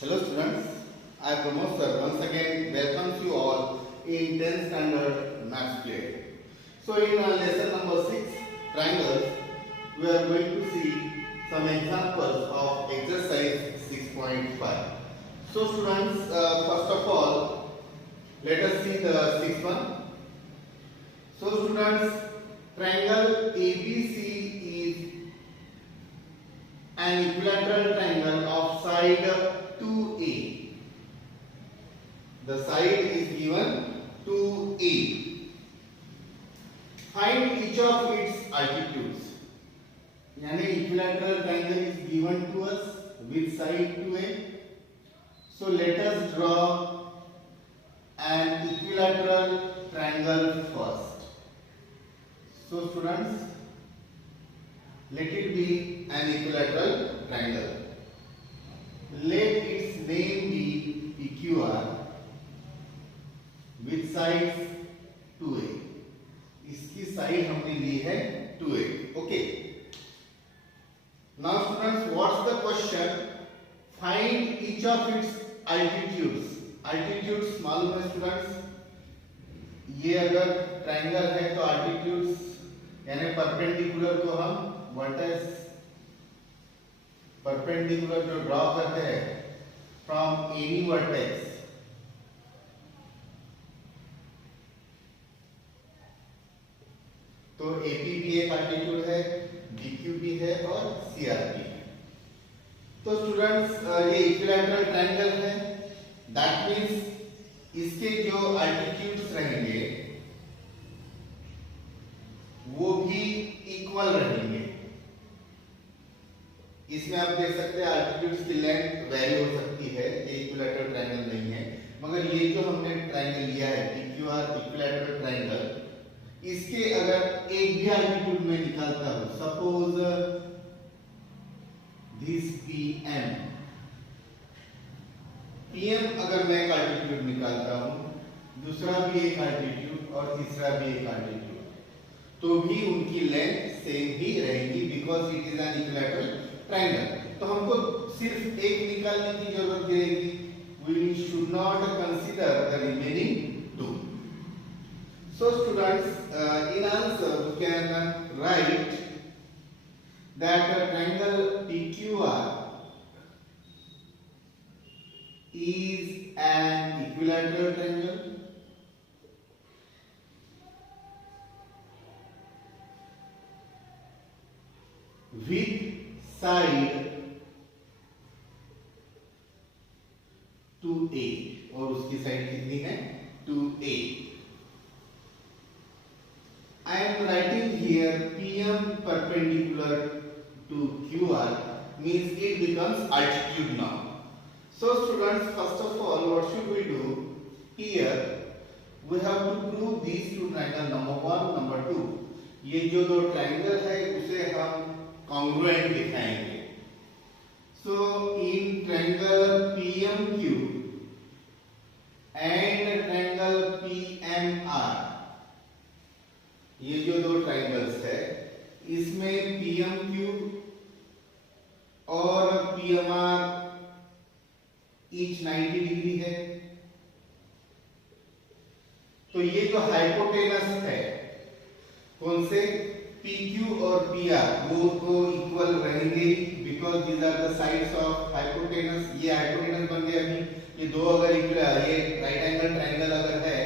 Hello students, I Pramod sir once again welcomes you all in 10th standard maths play. So in lesson number 6, triangles, we are going to see some examples of exercise 6.5. So students, first of all, let us see the sixth one. So students, triangle ABC is an equilateral triangle of side 2A. The side is given 2A. Find each of its altitudes. यानी equilateral triangle is given to us with side 2A. So let us draw an equilateral triangle first. So students, let it be an equilateral triangle. Let its name be PQR with sides 2A. इसकी साइड हमने ली है 2A. Okay. Now students, what's the question? Find each of its altitudes. Altitudes मालूम है students? ये अगर ट्रायंगल है तो altitudes यानी परपेंडिकुलर को हम वर्टेक्स परपेंडिकुलर जो ड्रॉ करते हैं फ्रॉम एनी वर्टेक्स तो एपी भी एक एल्टीट्यूड है, बीक्यू भी है और सीआर भी है. तो स्टूडेंट्स ये इक्विलैटरल ट्रायंगल है. दैट मींस इसके जो एल्टीट्यूड्स रहेंगे वो भी इक्वल रहेंगे. इसमें आप देख सकते हैं एल्टीट्यूड्स की लेंथ वेरी हो सकती है, ये इक्विलैटरल ट्रायंगल नहीं है. मगर ये जो हमने ट्रायंगल लिया है PQR इक्विलैटरल ट्रायंगल, इसके अगर एक भी एल्टीट्यूड में निकालता हूं, सपोज दिस PM अगर मैं एक एल्टीट्यूड निकालता हूं, दूसरा भी एक एल्टीट्यूड और तीसरा भी एक एल्टीट्यूड, तो भी उनकी लेंथ सेम ही रहेगी because it is an equilateral triangle. तो हमको सिर्फ एक निकालने की जरूरत रहेगी. We should not consider the remaining two. So students, in answer we can write that triangle PQR is an equilateral triangle with side 2A और उसकी साइड कितनी है 2A. I am writing here PM perpendicular to QR means it becomes altitude now. So students, first of all what should we do? Here we have to prove these two triangle, number 1, number 2. ये जो दो ट्रायंगल है उसे हम congruent दिखाएंगे. So in triangle PMQ and triangle PMR, ये जो दो ट्रायंगल्स है इसमें PMQ और PMR ईच 90 डिग्री है. तो ये जो हाइपोटेनस है कौन से PQ और PR वो तो इक्वल रहेंगे because these are the sides of hypotenuse. ये हाइपोटेनस बन गया. अभी ये दो अगर इक्वल, ये राइट एंगल ट्रायंगल अगर है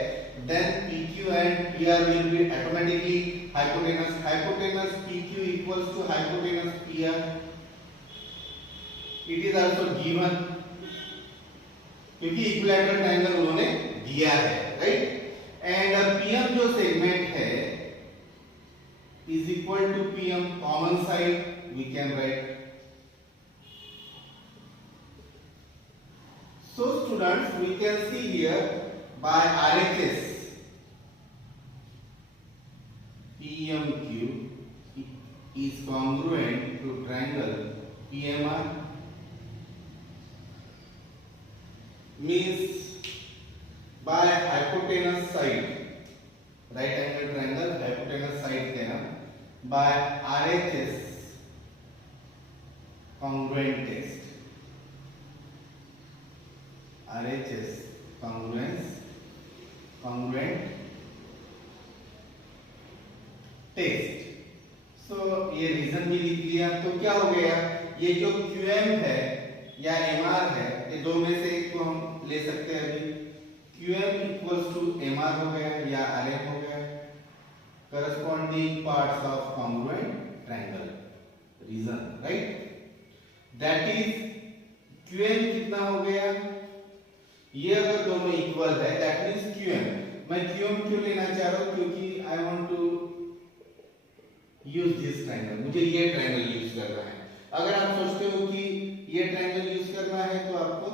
then PQ and PR will be automatically hypotenuse. Hypotenuse PQ equals to hypotenuse PR. It is also given क्योंकि इक्विलैटरल ट्रायंगल उन्होंने दिया है, राइट. एंड PM जो सेगमेंट है is equal to PM common side we can write. So students, we can see here by RHS PMQ is congruent to triangle PMR means by hypotenuse side, right angle triangle hypotenuse side देना by RHS congruent test. RHS congruent test. So ये reason भी लिख लिया। तो क्या हो गया, ये जो QM है या MR है, ये दो में से एक को हम ले सकते हैं। अभी QM इक्वल्स टू MR हो गया या RM हो गया, corresponding parts of congruent triangle reason, right. That is QM कितना हो गया, ये अगर दोनों इक्वल है दैट मींस QM। मैं QM क्यों लेना चाह रहा हूं, क्योंकि I want to use this triangle, मुझे ये ट्रायंगल यूज करना है। अगर आप सोचते हो कि ये ट्रायंगल यूज करना है तो आपको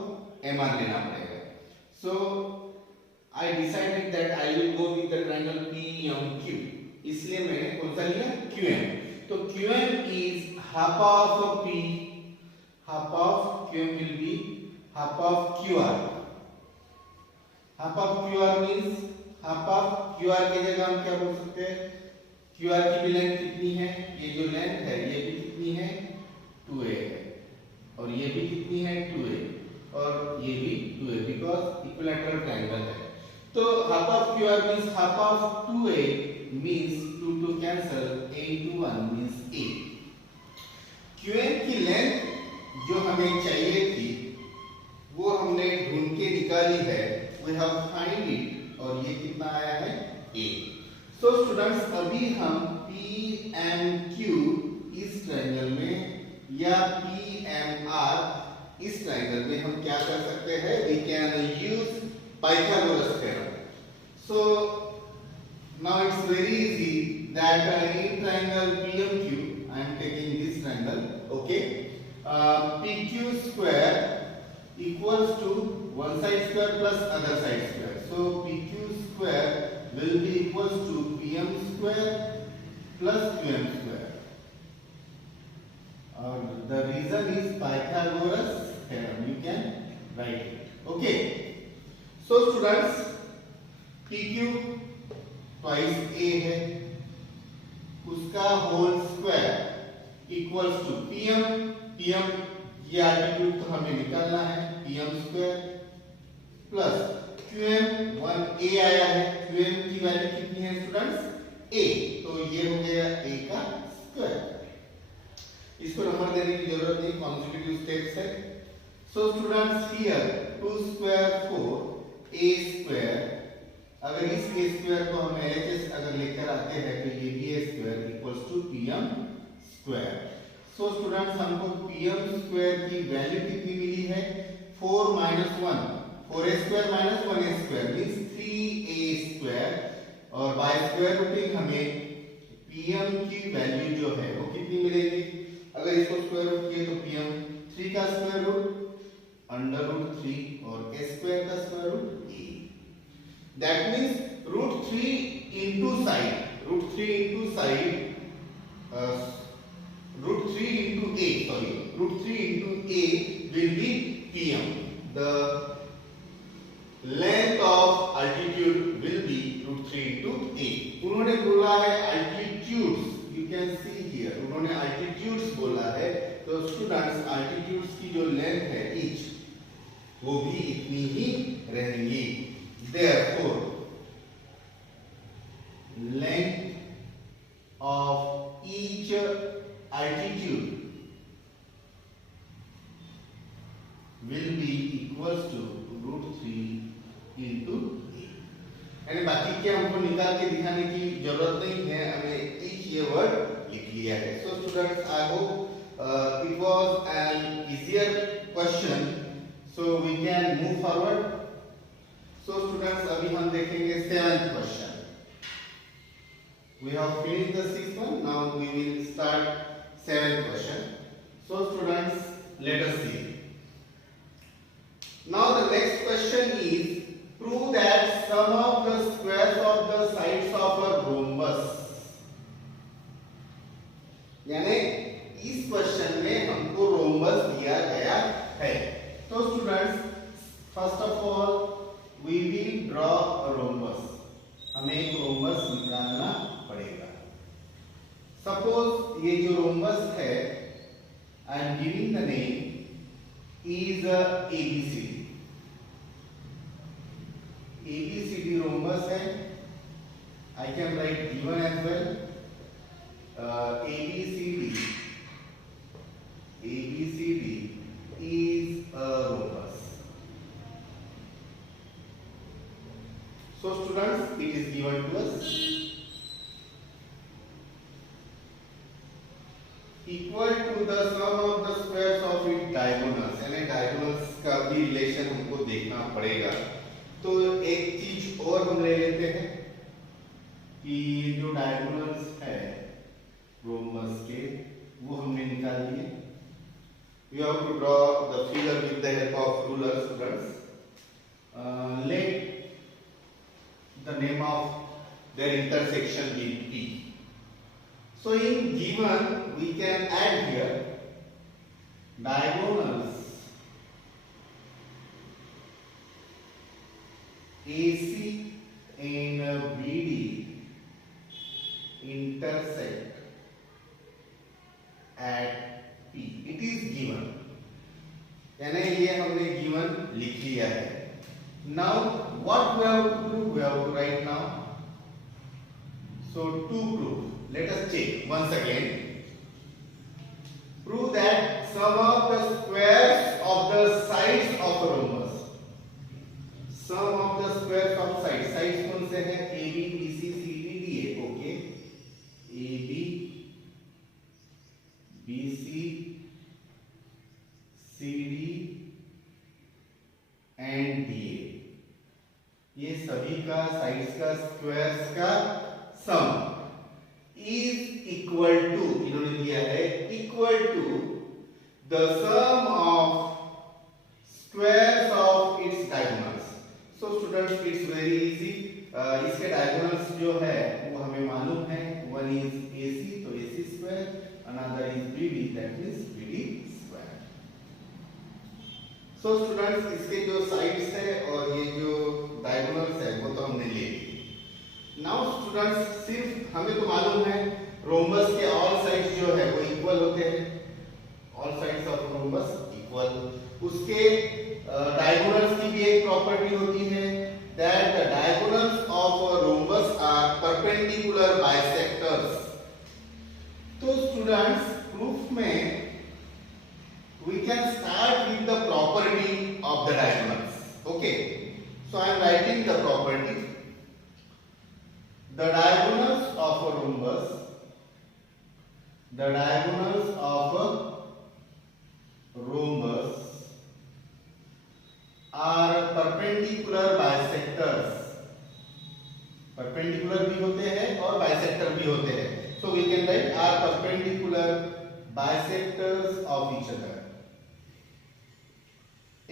MR लेना पड़ेगा। So I decided that I will go with the triangle PMQ, इसलिए मैंने कौन सा लिया, QM। तो QM is half of P, half of QM will be half of QR। Half of QR means half of QR की जगह हम क्या बोल सकते हैं, QR की भी लेंथ कितनी है, ये जो लेंथ है ये भी कितनी है, 2a है, और ये भी कितनी है, 2a, और ये भी 2a, बिकॉज इक्विलैटरल ट्रायंगल है। तो half of QR means half of 2a means 2 cancel, a into 1 means a। QM की लेंथ जो हमें चाहिए थी वो हमने ढूंढ के निकाली है, we have find it, और ये कितना आया है, a। So students, अभी हम PMQ इस ट्रायंगल में या PMR इस ट्रायंगल में हम क्या कर सकते हैं, we can use Pythagoras theorem. So now it's very easy that in triangle PMQ, I am taking this triangle, okay, PQ square equals to one side square plus other side square. So PQ square will be equals to PM square plus QM square. The reason is Pythagoras theorem. You can write it. Okay. So students, PQ twice A है, उसका whole square equals to PM ये एल्टीट्यूड तो हमें निकालना है, PM square plus QM 1a आया है, QM की वैल्यू कितनी है स्टूडेंट्स, a, तो ये हो गया a का स्क्वायर। इसको नंबर देने की जरूरत नहीं, कॉन्सेक्यूटिव स्टेप्स है। सो स्टूडेंट्स हियर 2 स्क्वायर 4 a स्क्वायर, अगर इस a स्क्वायर को हम LHS अगर लेकर आते हैं तो ये भी a square equals to PM square. So students हमको PM स्क्वायर की वैल्यू कितनी मिली है, 4 minus 1, 4a square minus 1a square means 3a square, और बाय स्क्वायर रूटिंग हमें PM की वैल्यू जो है वो कितनी मिलेगी, अगर इसको स्क्वायर रूट किए तो PM 3 का स्क्वायर रूट अंडर रूट 3 और a स्क्वायर का square root a। That means root 3 into side, root 3 into side, root 3 into a, sorry, root 3 into a will be PM. The length of altitude will be root 3 into a. उन्होंने बोला है altitudes, you can see here, उन्होंने altitudes बोला है, तो students altitudes की जो length है each, वो भी इतनी ही रहेंगी। Therefore, length of each altitude will be equals to root 3 into a। यानी बाकी क्या हमको निकाल के दिखाने की जरूरत नहीं है, हमें each ये वर्ड लिख लिया है। So students, I hope it was an easier question, so we can move forward. So students, अभी हम देखेंगे 7th question. We have finished the 6th one, now we will start 7th question. So students, let us see. Now the next question is, prove that sum of the squares of the sides of a rhombus, यानी इस क्वेश्चन में हमको रोम्बस दिया गया है। तो students, first of all we will draw a rhombus, हमें एक रोम्बस निकालना पड़ेगा। सपोज ये जो रोम्बस है, I am giving the name is ABC, ABCD rhombus है. I can write given as well. ABCD is a rhombus. So students, it is given to us equal to the sum of the squares of its diagonals. यानी diagonals का भी रिलेशन हमको देखना पड़ेगा. तो एक चीज और हम ले लेते हैं कि जो diagonals है rhombus के वो हमने निकाल दिए. You have to draw the figure with the help of ruler, students. Let the name of their intersection be P. So in given we can add here diagonals AC and BD intersect at P. It is given. यानी ये हमने given लिख लिया है. Now what we have to do? We have to write now. So to prove, let us check once again. Prove that sum of the squares of the sides of a rhombus. Sum of the squares of sides. Sides कौन से हैं? AB, BC, CD, DA. Okay. AB, BC, CD and DA. ये सभी का साइड्स का स्क्वायर्स का सम is equal to, इन्होंने दिया है equal to the sum of squares of its diagonals. So students, it's very easy. इसके डायगोनल्स जो है वो हमें मालूम है. वन इज AC, तो AC square, another is BD, that means BD square. So students, इसके जो साइड्स है और ये जो डायगोनल्स है वो तो हमने ले लिए. नाउ स्टूडेंट्स, सिर्फ हमें तो मालूम है रोम्बस के ऑल साइड्स जो है वो इक्वल होते हैं. All sides of rhombus equal. उसके डायगोनल्स की भी एक प्रॉपर्टी होती है that the diagonals of rhombus are perpendicular bisectors. तो स्टूडेंट्स, प्रूफ में we can start with the property of the diagonals. Okay, so I am writing the property. The diagonals of a rhombus, the diagonals of a rhombus are perpendicular bisectors. perpendicular भी होते हैं और bisector भी होते हैं. So we can write are perpendicular bisectors of each other.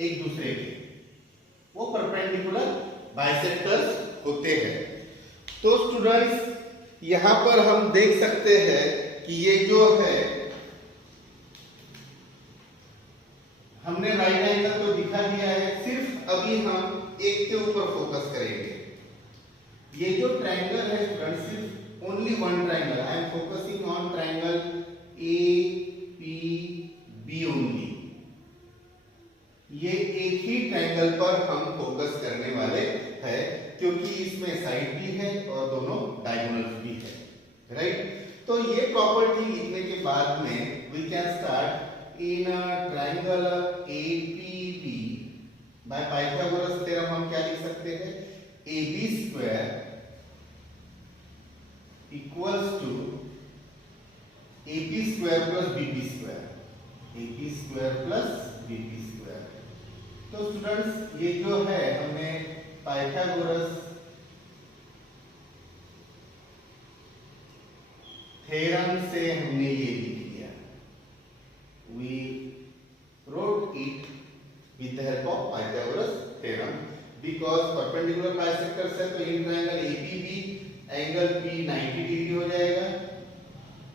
एक दूसरे के वो परपेंडिकुलर बाइसेक्टर्स होते हैं. तो स्टूडेंट्स, यहां पर हम देख सकते हैं कि ये जो है हमने राइट एंगल तो दिखा दिया है. सिर्फ अभी हम एक के ऊपर फोकस करेंगे. ये जो ट्रायंगल है स्टूडेंट्स, सिर्फ only one triangle. I am focusing on triangle APB only. ये एक ही ट्रायंगल पर हम फोकस करने वाले हैं क्योंकि इसमें साइड भी है और दोनों डायगोनल्स भी है. राइट. तो ये प्रॉपर्टी लिखने के बाद में we can start in triangle APB by Pythagoras theorem. हम क्या लिख सकते हैं? AB square equals to AP square plus BB square. AP square plus BB square. तो स्टूडेंट्स, ये जो है हमने पाइथागोरस थ्योरम से हमने ये लिख लिया. We wrote it with the help of Pythagoras theorem because perpendicular bisectors है तो इन ट्रायंगल APB एंगल P 90 डिग्री हो जाएगा.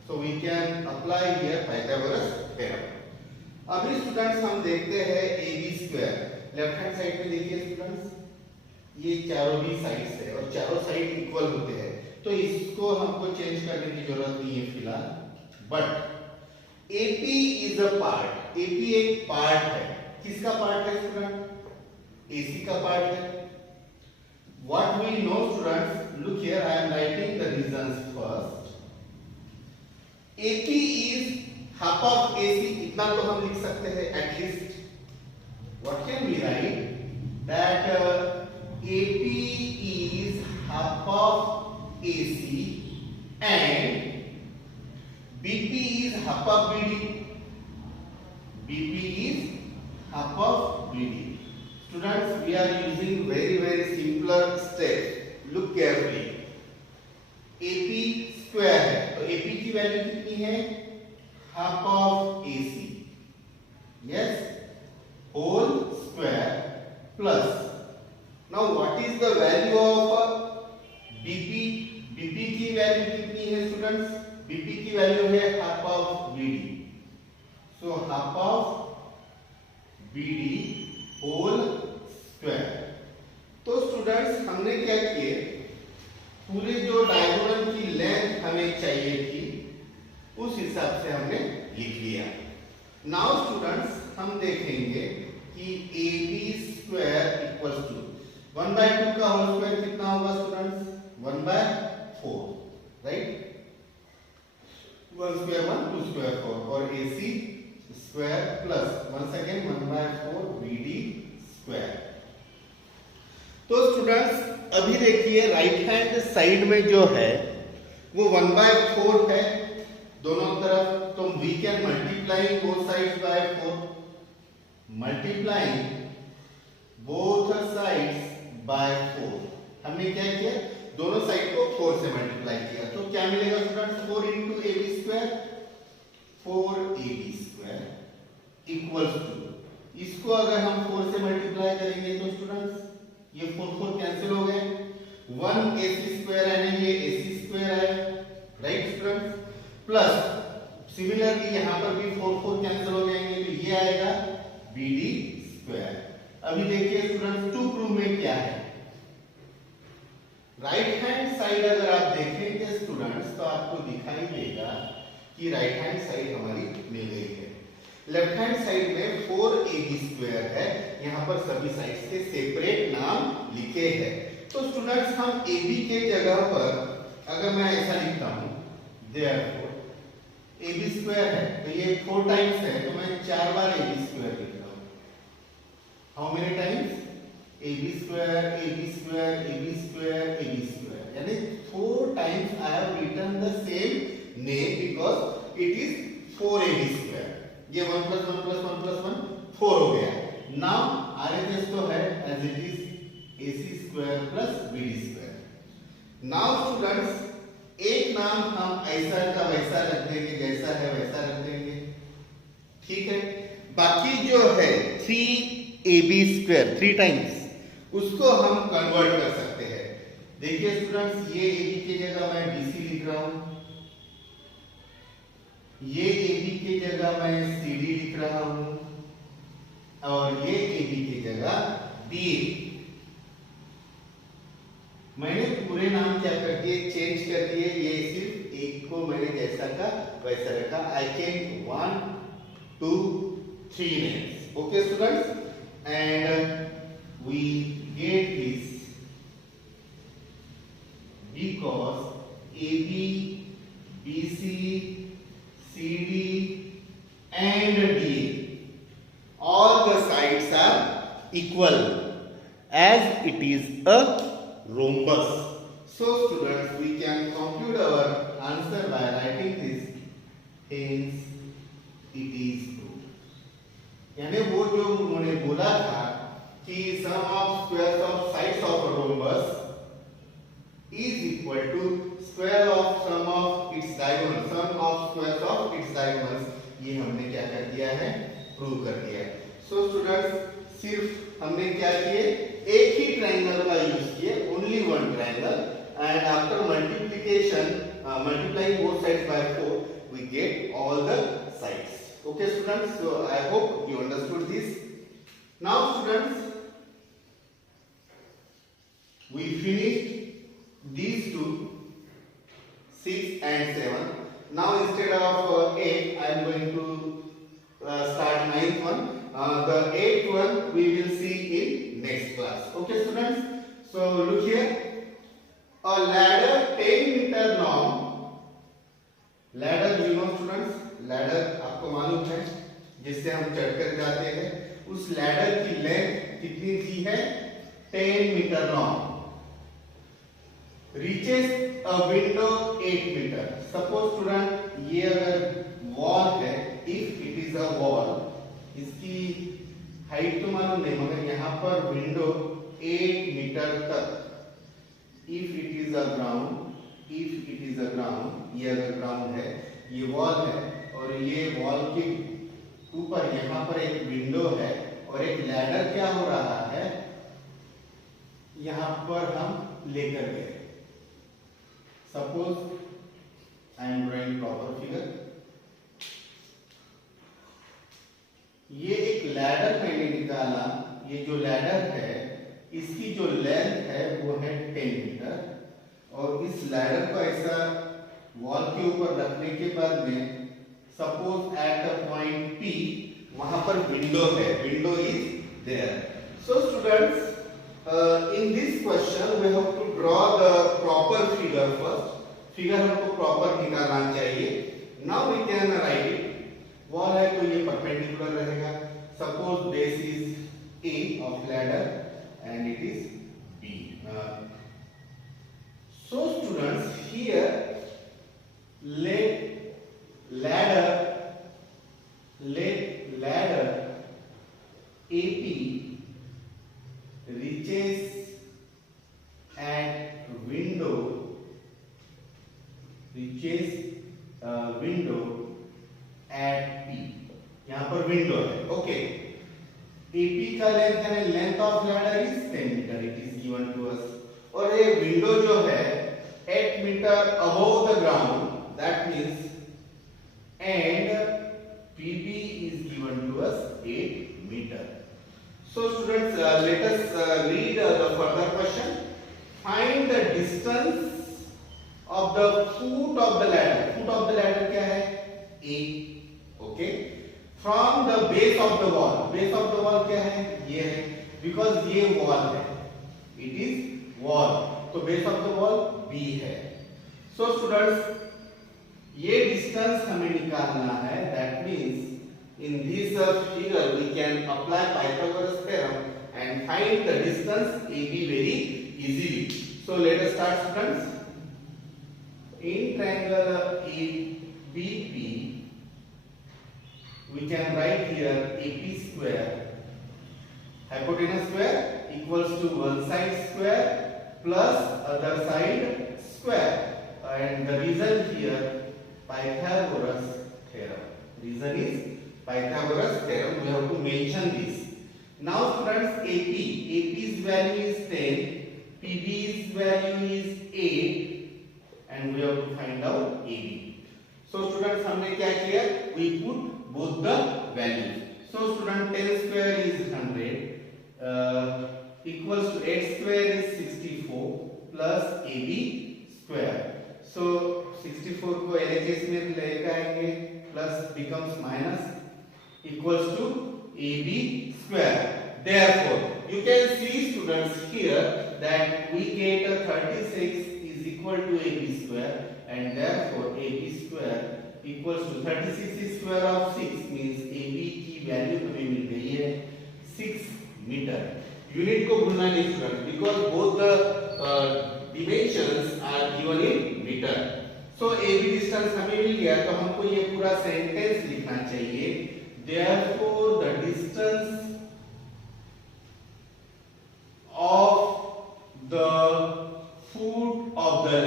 So we can apply here Pythagoras theorem. अभी स्टूडेंट्स हम देखते हैं AB square. Left hand side में देखिए स्टूडेंट्स, ये चारों भी साइड्स है और चारों साइड इक्वल होते हैं. तो इसको हमको चेंज करने की जरूरत नहीं है फिलहाल. But AP is a part. AP एक पार्ट है. किसका पार्ट है स्टूडेंट? AC का पार्ट है. what we know students, look here, I am writing the reasons first. AP is half of AC, इतना तो हम लिख सकते हैं at least. What can we write? That AP is half of AC and BP is half of BD. BP is half of BD. Students, we are using very simpler steps. Look carefully. AP square है तो AP की value कितनी है? Half of AC. Yes, whole square plus. Now what is the value of BP? BP की value कितनी है students? BP की value है half of BD. So half of BD whole square. तो स्टूडेंट्स हमने क्या किए, पूरे जो डायगोनल की लेंथ हमें चाहिए थी उस हिसाब से हमने लिख लिया. नाउ स्टूडेंट्स हम देखेंगे कि AB स्क्वायर इक्वल्स टू 1/2 का होल स्क्वायर कितना होगा स्टूडेंट्स? 1/4, राइट? 1 स्क्वायर 1, 2 स्क्वायर 4 और AC square plus once again 1/4 BD square. तो स्टूडेंट्स अभी देखिए राइट हैंड साइड में जो है वो 1/4 है दोनों तरफ, तो we can multiply both sides by 4. Multiplying both sides by 4. हमने क्या किया, दोनों साइड को 4 से मल्टीप्लाई किया, तो क्या मिलेगा students? 4 into AB square. 4AB square equals to, इसको अगर हम 4 से मल्टीप्लाई करेंगे तो स्टूडेंट्स ये 4 कैंसिल हो गए. 1 AC स्क्वायर है, ये AC स्क्वायर है, राइट स्टूडेंट्स? प्लस सिमिलरली यहाँ पर भी 4 कैंसिल हो जाएंगे, तो ये आएगा BD स्क्वायर. अभी देखिए स्टूडेंट्स टू प्रूव में क्या है. राइट हैंड साइड अगर आप देखेंगे स्टूडेंट्स तो आपको दिखाई देगा कि राइट हैंड साइड हमारी मिल गई है. लेफ्ट हैंड साइड में 4AB स्क्वायर है, यहाँ पर सभी साइड्स के सेपरेट नाम लिखे हैं. तो स्टूडेंट्स हम AB के जगह पर अगर मैं ऐसा लिखता हूँ, therefore AB स्क्वायर है तो ये 4 टाइम्स है, तो मैं 4 बार AB स्क्वायर लिख रहा हूँ. How many times? AB square, AB square, AB square, AB square, यानी 4 times I have written the same name because it is 4AB square. ये 1 + 1 + 1 + 1 4 हो गया. नाउ RHS तो है as it is AC square plus BD square. Now students एक नाम हम ऐसा का वैसा रख देंगे, जैसा है वैसा रख देंगे, ठीक है? बाकी जो है 3AB स्क्वायर 3 टाइम्स, उसको हम कन्वर्ट कर सकते हैं. देखिए स्टूडेंट्स ये AB की जगह मैं BC लिख रहा हूं, ये AB की जगह मैं CD लिख रहा हूं और ये AB की जगह DA. मैंने पूरे नाम क्या कर दिए, चेंज कर दिए. ये सिर्फ एक को मैंने जैसा का वैसा रखा. I can 1 2 3 names. Okay students, and we get this because AB, BC, CD and DA all the sides are equal as it is a rhombus. So students, we can compute our answer by writing this, hence it is true. यानी वो जो उन्होंने बोला था कि sum of squares of sides of a rhombus is equal to square of sum of its diagonals, sum of squares of its diagonals, ये हमने क्या कर दिया है, प्रूव कर दिया है. So students, सिर्फ हमने क्या किए, एक ही ट्रायंगल का यूज किए, only one triangle, and after multiplication, multiplying both sides by 4, we get all the sides. Okay students, so I hope you understood this. Now students, we finished these two, 6 and 7. Now instead of 8, I am going to start 9th one. The 8th one we will see in next class. Okay students. So look here, a ladder 10 meter long. Ladder you know students, ladder आपको मालूम है जिससे हम चढ़कर जाते हैं. उस लैडर की लेंथ कितनी सी है? 10 metre long. Reaches a window 8 metre. Suppose student ये अगर वॉल है, if it is a wall, इसकी हाइट तो मालूम नहीं मगर यहाँ पर विंडो 8 मीटर तक. If it is a ground, if it is a ground, ये अगर ग्राउंड है, ये वॉल है और ये वॉल के ऊपर यहाँ पर एक विंडो है और एक लैडर क्या हो रहा है, यहाँ पर हम लेकर गए. Suppose I am drawing proper figure. ये एक लैडर मैंने निकाला. ये जो लैडर है इसकी जो लेंथ है वो है 10 मीटर और इस लैडर को ऐसा वॉल के ऊपर रखने के बाद में suppose at the point P वहां पर विंडो है, window is there. So students, in this question we have to draw the proper figure first. Figure हमको प्रॉपर निकालना चाहिए. Now we can write it. Wall है तो ये परपेंडिकुलर रहेगा. Suppose base is A of ladder and it is B. So students, here let ladder AP reaches at window at P. यहाँ पर window है. ओके, AP का लेंथ है, length of ladder is 10 metre. It is given to us. और ये window जो है 8 metre above the ground, that means and PB is given to us 8 meter. So students, let us read the further question. Find the distance of the foot of the ladder. Foot of the ladder क्या है? A. Okay. From the base of the wall. Base of the wall क्या है? ये है. Because ये wall है. It is wall. तो base of the wall B है. So students, ये डिस्टेंस हमें निकालना है. That means in this figure we can apply Pythagoras theorem and find the distance AB very easily. So let us start students. In triangle ABP we can write here AP square, hypotenuse square equals to one side square plus other side square. And the reason here Pythagoras theorem. Reason is Pythagoras theorem. We have to mention this. Now students, AP's value is 10, PB's value is 8, and we have to find out AB. So students, हमने क्या किया? We put both the values. So student, 10 square is 100 equals to 8 square is 64 plus AB square. So 64 को LHS में लेकर आएंगे, plus becomes minus equals to AB square. Therefore, you can see students here that we get a 36 is equal to AB square, and therefore AB square equals to 36 is square of 6 means AB की वैल्यू हमें मिल गई है 6 metre. Unit को भूलना नहीं student, because both the dimensions are given in meter. So AB distance हमें मिल गया, तो हमको ये पूरा सेंटेंस लिखना चाहिए. Therefore the distance of the foot of the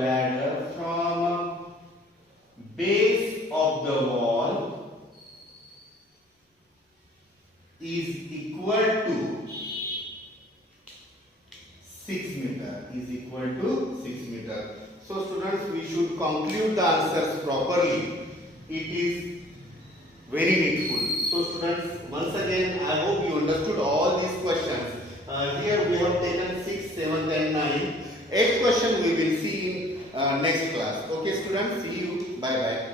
ladder from base of the wall is equal to 6 meter. Is equal to 6 meter. So students, we should conclude the answers properly. It is very needful. So students, once again, I hope you understood all these questions. Here we have taken 6, 7, and 9. 8th question we will see in next class. Okay students, see you. Bye bye.